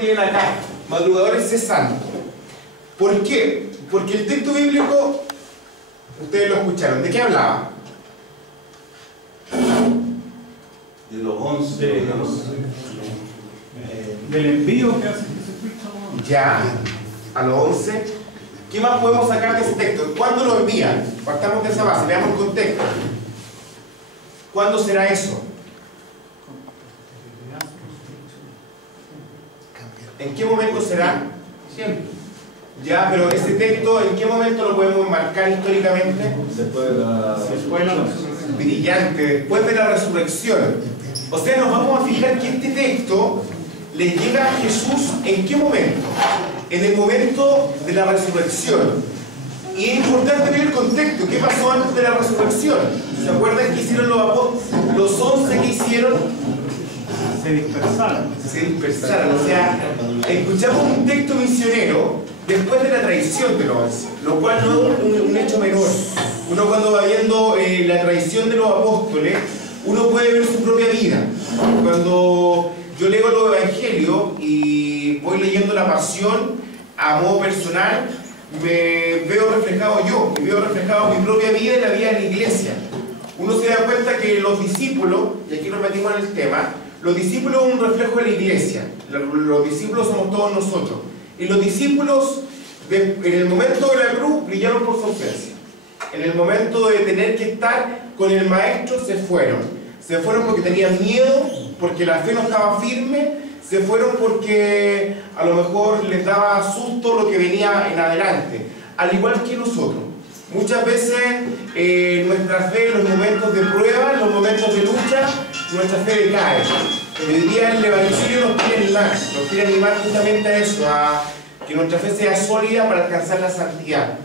tienen acá, madrugadores cesantes. ¿Por qué? Porque el texto bíblico, ustedes lo escucharon, ¿de qué hablaba? De los 11. Del envío que hace Jesucristo. Ya, a los 11. ¿Qué más podemos sacar de ese texto? ¿Cuándo lo envían? Partamos de esa base, veamos el contexto. ¿Cuándo será eso? ¿En qué momento será? Siempre. Ya, pero ese texto, ¿en qué momento lo podemos marcar históricamente? Después de la resurrección. Brillante, después de la resurrección. O sea, nos vamos a fijar que este texto le llega a Jesús ¿en qué momento? En el momento de la resurrección. Y es importante ver el contexto. ¿Qué pasó antes de la resurrección? ¿Se acuerdan qué hicieron los apóstoles? Los 11 que hicieron Se dispersaron. se dispersaron. O sea, escuchamos un texto misionero después de la traición de los 11, lo cual no es un hecho menor. Uno cuando va viendo la traición de los apóstoles, uno puede ver su propia vida. Cuando yo leo los evangelios y voy leyendo la pasión a modo personal, me veo reflejado yo, y veo reflejado mi propia vida y la vida de la iglesia. Uno se da cuenta que los discípulos, y aquí nos metimos en el tema, los discípulos son un reflejo de la iglesia. Los discípulos somos todos nosotros. Y los discípulos, en el momento de la cruz, brillaron por su ausencia. En el momento de tener que estar con el maestro, se fueron. Se fueron porque tenían miedo, porque la fe no estaba firme, se fueron porque a lo mejor les daba susto lo que venía en adelante. Al igual que nosotros. Muchas veces nuestra fe en los momentos de prueba, en los momentos de lucha, nuestra fe decae. Hoy día el Evangelio nos quiere animar, justamente a eso, a que nuestra fe sea sólida para alcanzar la santidad.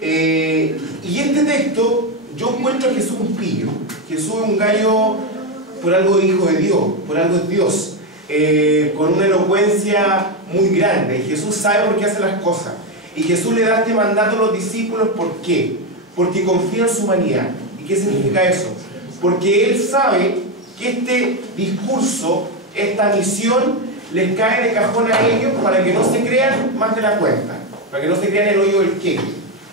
Y este texto, yo encuentro a Jesús un pillo. Jesús es un gallo, por algo hijo de Dios, por algo es Dios, con una elocuencia muy grande. Y Jesús sabe por qué hace las cosas. Y Jesús le da este mandato a los discípulos, ¿por qué? Porque confía en su humanidad. ¿Y qué significa eso? Porque Él sabe que este discurso, esta misión, les cae de cajón a ellos para que no se crean más de la cuenta, para que no se crean el hoyo del qué.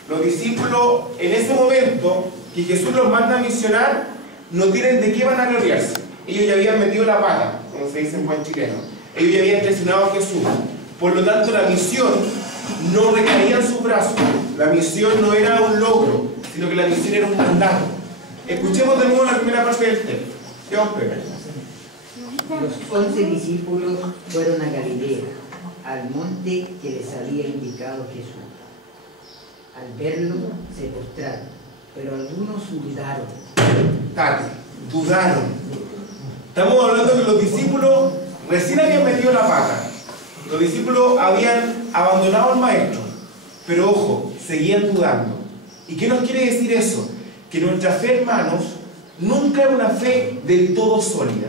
Los discípulos, en ese momento que Jesús los manda a misionar, no tienen de qué van a gloriarse. Ellos ya habían metido la pata, como se dice en buen chileno. Ellos ya habían traicionado a Jesús. Por lo tanto, la misión no recaía en sus brazos. La misión no era un logro, sino que la misión era un mandato. Escuchemos de nuevo la primera parte del texto. ¿Qué os pega? Los 11 discípulos fueron a Galilea, al monte que les había indicado Jesús. Al verlo, se postraron, pero algunos dudaron. Dudaron. Estamos hablando que los discípulos recién habían metido la pata. Los discípulos habían abandonado al maestro, pero ojo, seguían dudando. ¿Y qué nos quiere decir eso? Que nuestra fe, hermanos, nunca es una fe del todo sólida.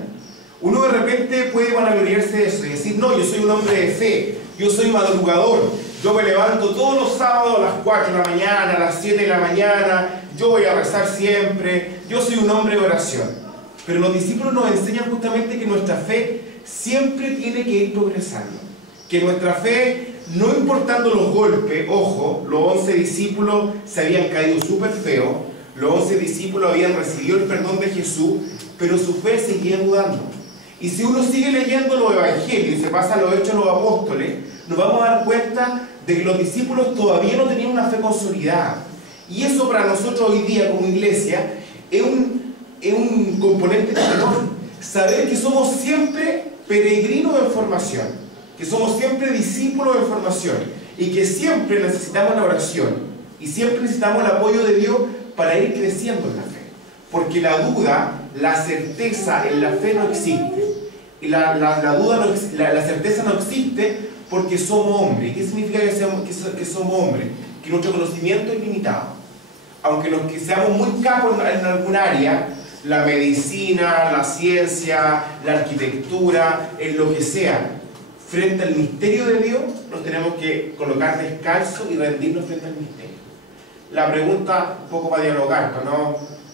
Uno de repente puede vanagloriarse de eso y decir, no, yo soy un hombre de fe, yo soy madrugador, yo me levanto todos los sábados a las 4 de la mañana, a las 7 de la mañana, yo voy a rezar siempre, yo soy un hombre de oración. Pero los discípulos nos enseñan justamente que nuestra fe siempre tiene que ir progresando. Que nuestra fe, no importando los golpes, ojo, los 11 discípulos se habían caído súper feo, los 11 discípulos habían recibido el perdón de Jesús, pero su fe seguía dudando. Y si uno sigue leyendo los evangelios y se pasa a los hechos de los apóstoles, nos vamos a dar cuenta de que los discípulos todavía no tenían una fe consolidada. Y eso para nosotros hoy día como iglesia es un componente menor. Saber que somos siempre peregrinos en formación, que somos siempre discípulos en formación y que siempre necesitamos la oración y siempre necesitamos el apoyo de Dios para ir creciendo en la fe. Porque la duda, la certeza en la fe no existe. Y la certeza no existe porque somos hombres. ¿Qué significa que somos hombres? Que nuestro conocimiento es limitado. Aunque que seamos muy capos en algún área, la medicina, la ciencia, la arquitectura, en lo que sea, frente al misterio de Dios, nos tenemos que colocar descalzos y rendirnos frente al misterio. La pregunta, un poco para dialogar, para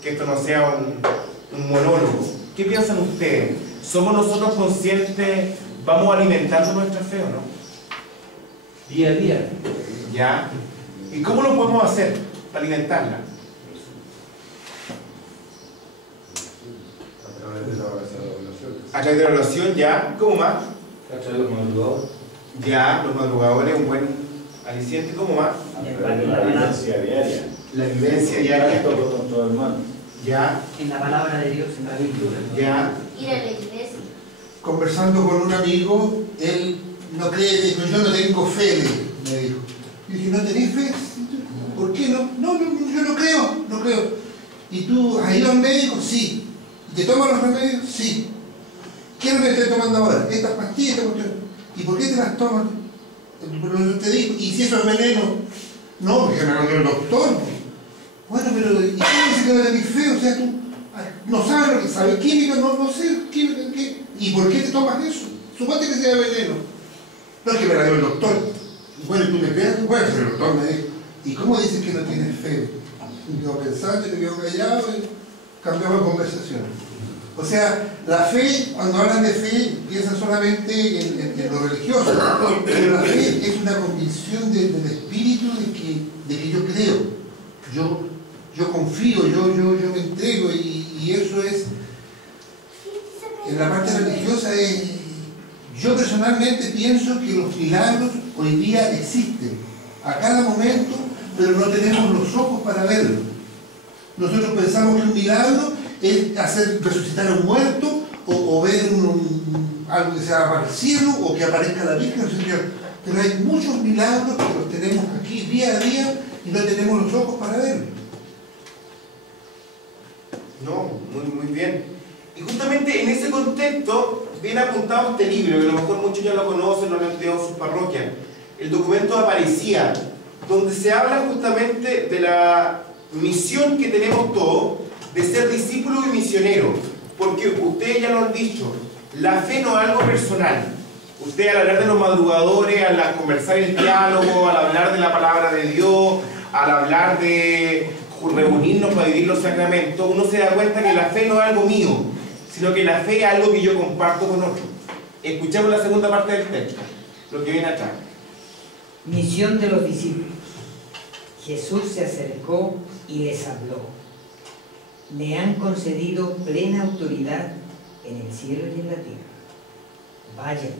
que esto no sea un monólogo. ¿Qué piensan ustedes? ¿Somos nosotros conscientes vamos alimentando nuestra fe, ¿o no? Día a día. ¿Ya? ¿Y cómo lo podemos hacer para alimentarla? A través de la oración. A través de la oración, ¿ya? ¿Cómo más? A través de los madrugadores. Ya, los madrugadores, un buen aliciente. ¿Cómo más? La vivencia diaria. La vivencia diaria. Con nuestros hermanos. Ya, En la palabra de Dios, en la Biblia. ya. Ir a la iglesia. Conversando con un amigo, él no cree, dijo, yo no tengo fe, me dijo. Yo dije, ¿no tenés fe? ¿Por qué no? No, yo no creo. ¿Y tú has ido al médico? Sí. ¿Y te tomas los remedios? Sí. ¿Qué es lo que estoy tomando ahora? Estas pastillas, esta cuestión. ¿Y por qué te las tomas? Pero te digo, ¿y si eso es veneno? No, porque me lo dio el doctor. Bueno, pero ¿y qué dice que no tenés fe? O sea, tú no sabes lo que sabes, química, no sé, química, ¿qué? ¿Y por qué te tomas eso? Suponte que sea veneno. No es que me la dio el doctor. Bueno, ¿y tú me crees? Bueno, si el doctor me dijo. ¿Y cómo dices que no tienes fe? Me quedo pensando, te quedo callado y cambiamos de conversación. O sea, la fe, cuando hablan de fe, piensan solamente en lo religioso. Pero la fe es una convicción del espíritu de que yo creo. Yo confío, yo me entrego y eso es, en la parte religiosa es, yo personalmente pienso que los milagros hoy día existen a cada momento, pero no tenemos los ojos para verlo. Nosotros pensamos que un milagro es hacer resucitar a un muerto o ver algo que se haga para el cielo o que aparezca la Virgen, pero hay muchos milagros que los tenemos aquí día a día y no tenemos los ojos para verlo. No, muy bien. Y justamente en ese contexto viene apuntado este libro, que a lo mejor muchos ya lo conocen, lo han estudiado en sus parroquias. El documento de Aparecía, donde se habla justamente de la misión que tenemos todos de ser discípulos y misioneros. Porque ustedes ya lo han dicho, la fe no es algo personal. Ustedes al hablar de los madrugadores, al conversar el diálogo, al hablar de la palabra de Dios, al hablar de reunirnos para vivir los sacramentos, uno se da cuenta que la fe no es algo mío, sino que la fe es algo que yo comparto con otros. Escuchemos la segunda parte del texto, lo que viene atrás. Misión de los discípulos. Jesús se acercó y les habló. Me han concedido plena autoridad en el cielo y en la tierra. Vayan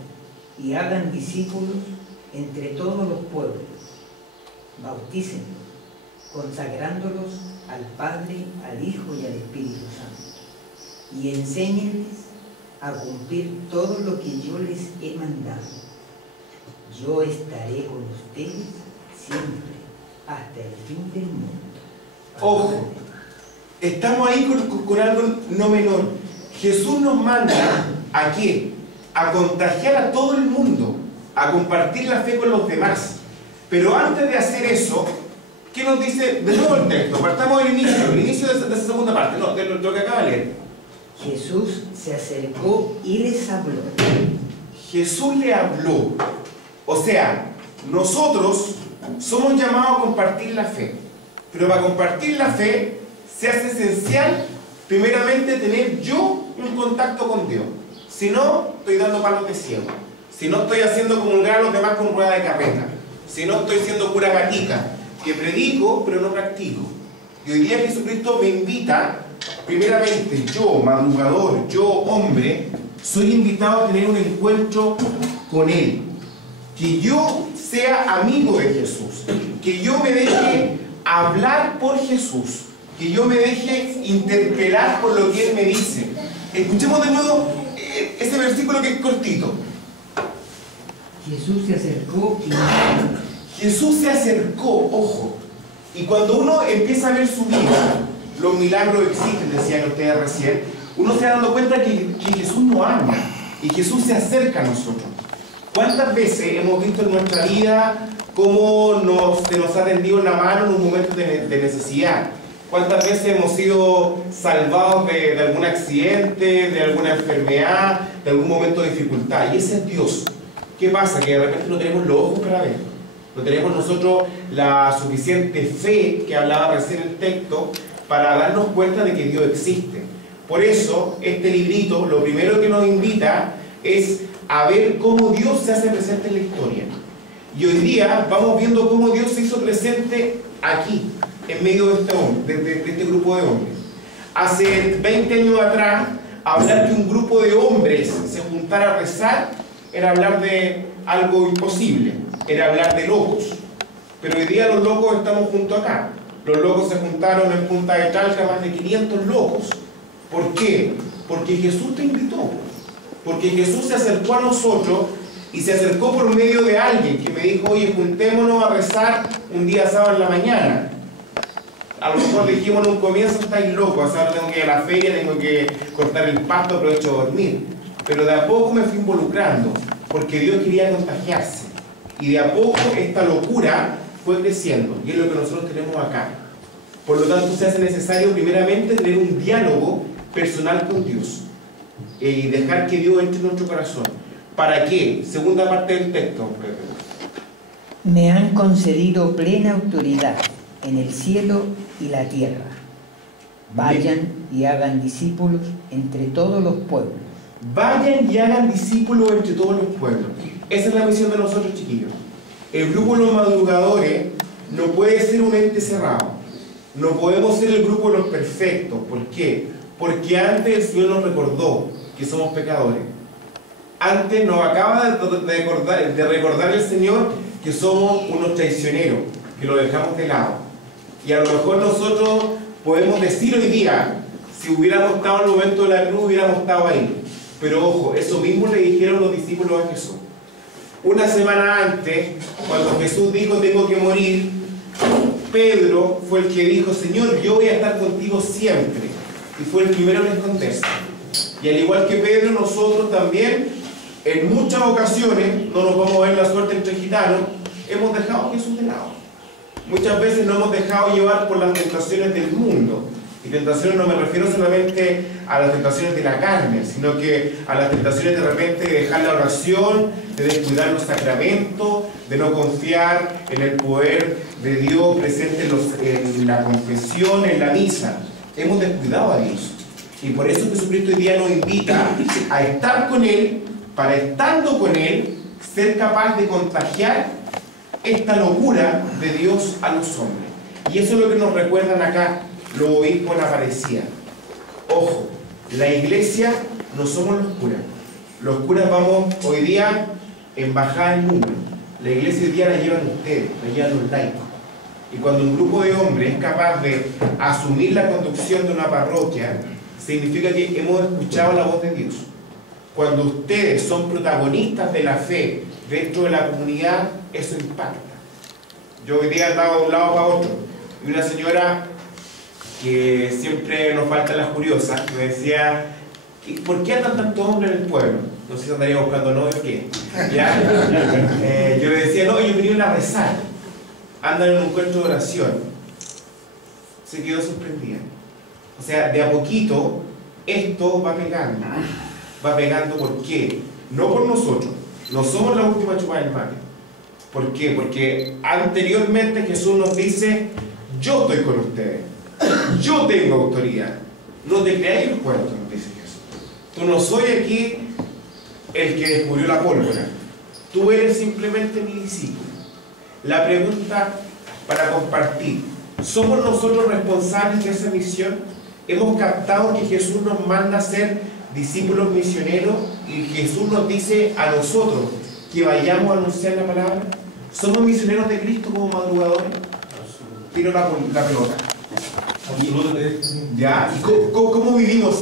y hagan discípulos entre todos los pueblos. Bautícenlos, consagrándolos al Padre, al Hijo y al Espíritu Santo. Y enséñenles a cumplir todo lo que yo les he mandado. Yo estaré con ustedes siempre, hasta el fin del mundo. Ojo, estamos ahí con algo no menor. Jesús nos manda ¿a qué? A contagiar a todo el mundo, a compartir la fe con los demás. Pero antes de hacer eso, ¿qué nos dice de nuevo el texto? Partamos del inicio de esa segunda parte, no, de lo que acaba de leer. Jesús se acercó y les habló. Jesús le habló. O sea, nosotros somos llamados a compartir la fe. Pero para compartir la fe se hace esencial, primeramente, tener yo un contacto con Dios. Si no, estoy dando palos de ciego. Si no, estoy haciendo comulgar a los demás con rueda de carreta. Si no, estoy siendo pura gatica, que predico, pero no practico. Y hoy día Jesucristo me invita, primeramente, yo, madrugador, yo, hombre, soy invitado a tener un encuentro con Él. Que yo sea amigo de Jesús. Que yo me deje hablar por Jesús. Que yo me deje interpelar por lo que Él me dice. Escuchemos de nuevo ese versículo que es cortito. Jesús se acercó y les habló. Jesús se acercó, ojo. Y cuando uno empieza a ver su vida, los milagros existen, decían ustedes recién, uno se va dando cuenta que Jesús nos ama y Jesús se acerca a nosotros. ¿Cuántas veces hemos visto en nuestra vida cómo se nos ha tendido la mano en un momento de necesidad? ¿Cuántas veces hemos sido salvados de algún accidente, de alguna enfermedad, de algún momento de dificultad? Y ese es Dios. ¿Qué pasa? Que de repente no tenemos los ojos para ver. No tenemos nosotros la suficiente fe que hablaba recién el texto para darnos cuenta de que Dios existe. Por eso, este librito, lo primero que nos invita es a ver cómo Dios se hace presente en la historia. Y hoy día vamos viendo cómo Dios se hizo presente aquí, en medio de este grupo de hombres. Hace 20 años atrás, hablar que un grupo de hombres se juntara a rezar era hablar de algo imposible, era hablar de locos. Pero hoy día los locos estamos juntos acá. Los locos se juntaron en Punta de Talca, más de 500 locos. ¿Por qué? Porque Jesús te invitó. Porque Jesús se acercó a nosotros y se acercó por medio de alguien que me dijo, oye, juntémonos a rezar un día sábado en la mañana. A lo mejor dijimos en un comienzo, estáis locos, ahora tengo que ir a la feria, tengo que cortar el pasto, aprovecho de dormir. Pero de a poco me fui involucrando, porque Dios quería contagiarse. Y de a poco esta locura fue creciendo, y es lo que nosotros tenemos acá. Por lo tanto, se hace necesario primeramente tener un diálogo personal con Dios y dejar que Dios entre en nuestro corazón. ¿Para qué? Segunda parte del texto. Me han concedido plena autoridad en el cielo y la tierra. Vayan y hagan discípulos entre todos los pueblos. Vayan y hagan discípulos entre todos los pueblos. Esa es la misión de nosotros, chiquillos. El grupo de los madrugadores no puede ser un ente cerrado. No podemos ser el grupo de los perfectos. ¿Por qué? Porque antes el Señor nos recordó que somos pecadores. Antes nos acaba de recordar el Señor que somos unos traicioneros, que lo dejamos de lado. Y a lo mejor nosotros podemos decir hoy día, si hubiéramos estado en el momento de la cruz, hubiéramos estado ahí. Pero ojo, eso mismo le dijeron los discípulos a Jesús. Una semana antes, cuando Jesús dijo, tengo que morir, Pedro fue el que dijo, Señor, yo voy a estar contigo siempre. Y fue el primero en esconderse. Y al igual que Pedro, nosotros también, en muchas ocasiones, no nos vamos a ver la suerte entre gitanos, hemos dejado a Jesús de lado. Muchas veces nos hemos dejado llevar por las tentaciones del mundo. Y tentaciones no me refiero solamente a las tentaciones de la carne, sino que a las tentaciones de repente de dejar la oración, de descuidar los sacramentos, de no confiar en el poder de Dios presente en la confesión, en la misa. Hemos descuidado a Dios. Y por eso Jesucristo hoy día nos invita a estar con Él, para estando con Él, ser capaz de contagiar esta locura de Dios a los hombres. Y eso es lo que nos recuerdan acá los obispos en Aparecida. Ojo, la iglesia no somos los curas. Los curas vamos hoy día en bajada en número. La iglesia hoy día la llevan ustedes, la llevan los laicos. Y cuando un grupo de hombres es capaz de asumir la conducción de una parroquia, significa que hemos escuchado la voz de Dios. Cuando ustedes son protagonistas de la fe dentro de la comunidad, eso impacta. Yo hoy día andaba de un lado para otro y una señora que siempre nos faltan las curiosas me decía, ¿por qué andan tantos hombres en el pueblo? No sé si andaría buscando novio o qué. ¿Ya? Yo le decía, no, ellos vinieron a rezar, andan en un encuentro de oración. Se quedó sorprendida. O sea, de a poquito esto va pegando. Va pegando, ¿por qué? No por nosotros. No somos la última chupada del mate. ¿Por qué? Porque anteriormente Jesús nos dice, yo estoy con ustedes. Yo tengo autoridad. No te creáis el cuento, nos dice Jesús. Tú no soy aquí el que descubrió la pólvora. Tú eres simplemente mi discípulo. La pregunta para compartir. ¿Somos nosotros responsables de esa misión? Hemos captado que Jesús nos manda a ser discípulos misioneros y Jesús nos dice a nosotros que vayamos a anunciar la palabra. ¿Somos misioneros de Cristo como madrugadores? Tiro la pelota. Absolutamente. ¿Ya? ¿Y cómo vivimos?